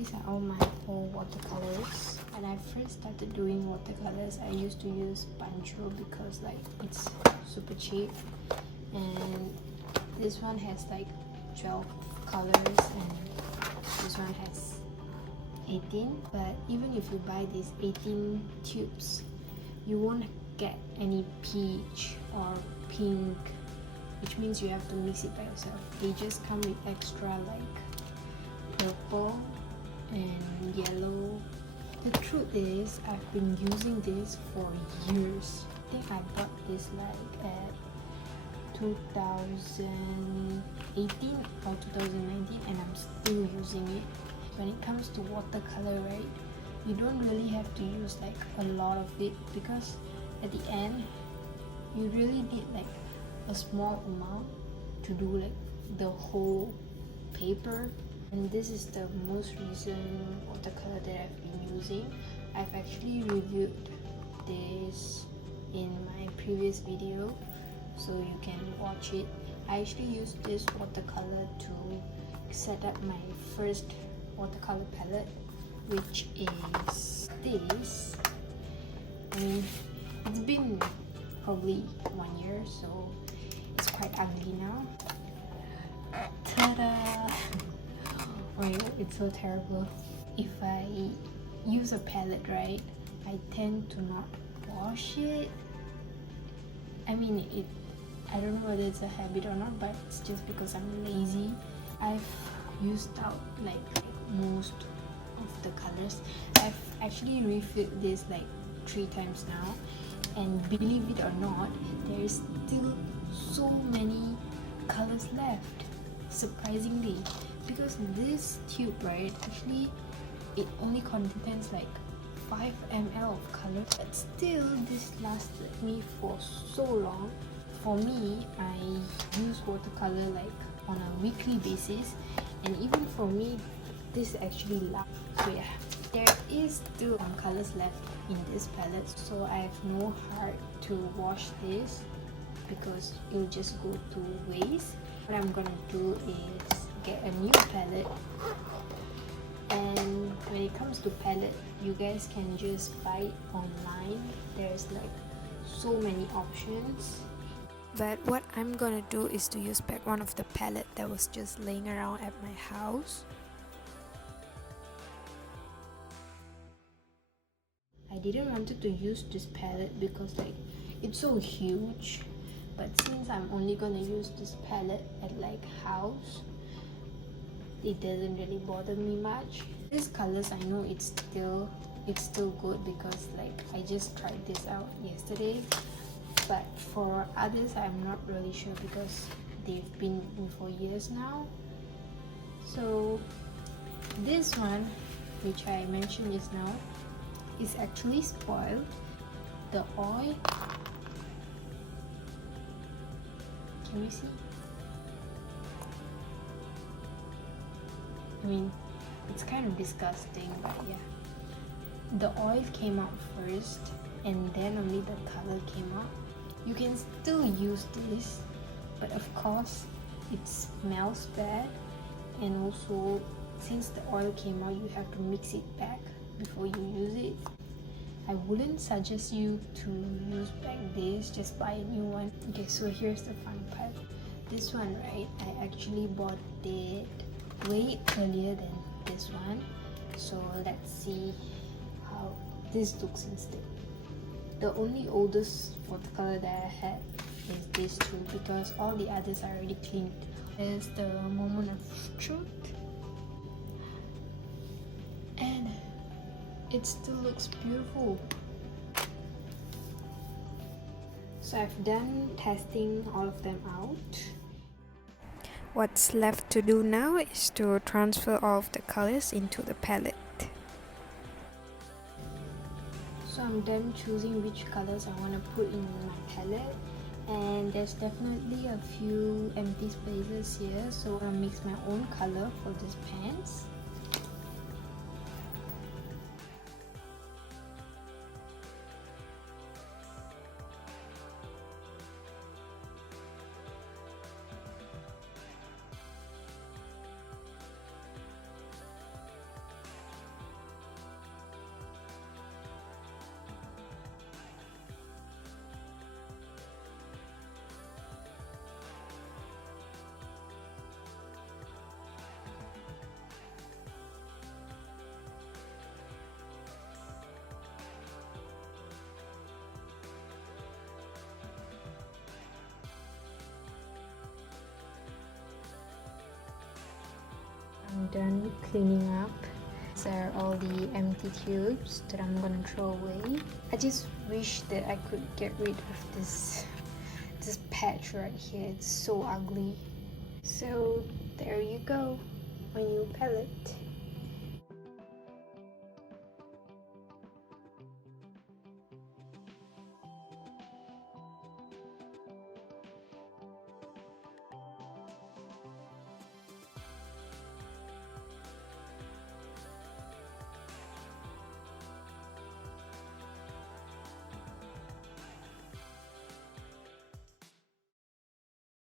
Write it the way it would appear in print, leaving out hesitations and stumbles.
These are all my old watercolors. When I first started doing watercolors, I used to use Buncho because like it's super cheap, and this one has like 12 colors and this one has 18. But even if you buy these 18 tubes, you won't get any peach or pink, which means you have to mix it by yourself. They just come with extra like purple and yellow. The truth is, I've been using this for years. I think I bought this like at 2018 or 2019 and I'm still using it. When it comes to watercolor, right, you don't really have to use like a lot of it, because at the end you really need like a small amount to do like the whole paper. And this is the most recent watercolor that I've been using. I've actually reviewed this in my previous video, so you can watch it. I actually used this watercolor to set up my first watercolor palette, which is this. I mean, it's been probably 1 year, so it's quite ugly now. Ta-da! Oh, it's so terrible. If I use a palette, right, I tend to not wash it. I mean, I don't know whether it's a habit or not, but it's just because I'm lazy. I've used out like most of the colors. I've actually refilled this like 3 times now, and believe it or not, there's still so many colors left, surprisingly, because this tube, right, actually it only contains like 5 ml of color, but still this lasted me for so long. For me, I use watercolor like on a weekly basis, and even for me this actually lasts. So yeah, there is still some colors left in this palette, so I have no heart to wash this because it will just go to waste. What I'm gonna do is get a new palette, and when it comes to palette, you guys can just buy it online. There's like so many options. But what I'm gonna do is to use back one of the palette that was just laying around at my house. I didn't want to use this palette because like it's so huge, but since I'm only gonna use this palette at like house, it doesn't really bother me much. These colors, I know it's still good because like I just tried this out yesterday, but for others I'm not really sure because they've been with me for years now. So this one, which I mentioned just now, is actually spoiled. The oil, can you see? I mean, it's kind of disgusting, but yeah. The oil came out first and then only the color came out. You can still use this, but of course it smells bad, and also since the oil came out, you have to mix it back before you use it. I wouldn't suggest you to use back this, just buy a new one. Okay, so here's the fun part. This one, right, I actually bought it way earlier than this one, so let's see how this looks instead. The only oldest watercolor that I had is this two, because all the others are already cleaned. There's the moment of truth, and it still looks beautiful. So I've done testing all of them out. What's left to do now is to transfer all of the colors into the palette. So I'm done choosing which colors I want to put in my palette, and there's definitely a few empty spaces here, so I'm gonna mix my own color for these pants. done cleaning up. These are all the empty tubes that I'm gonna throw away. I just wish that I could get rid of this patch right here. It's so ugly. So there you go, my new palette.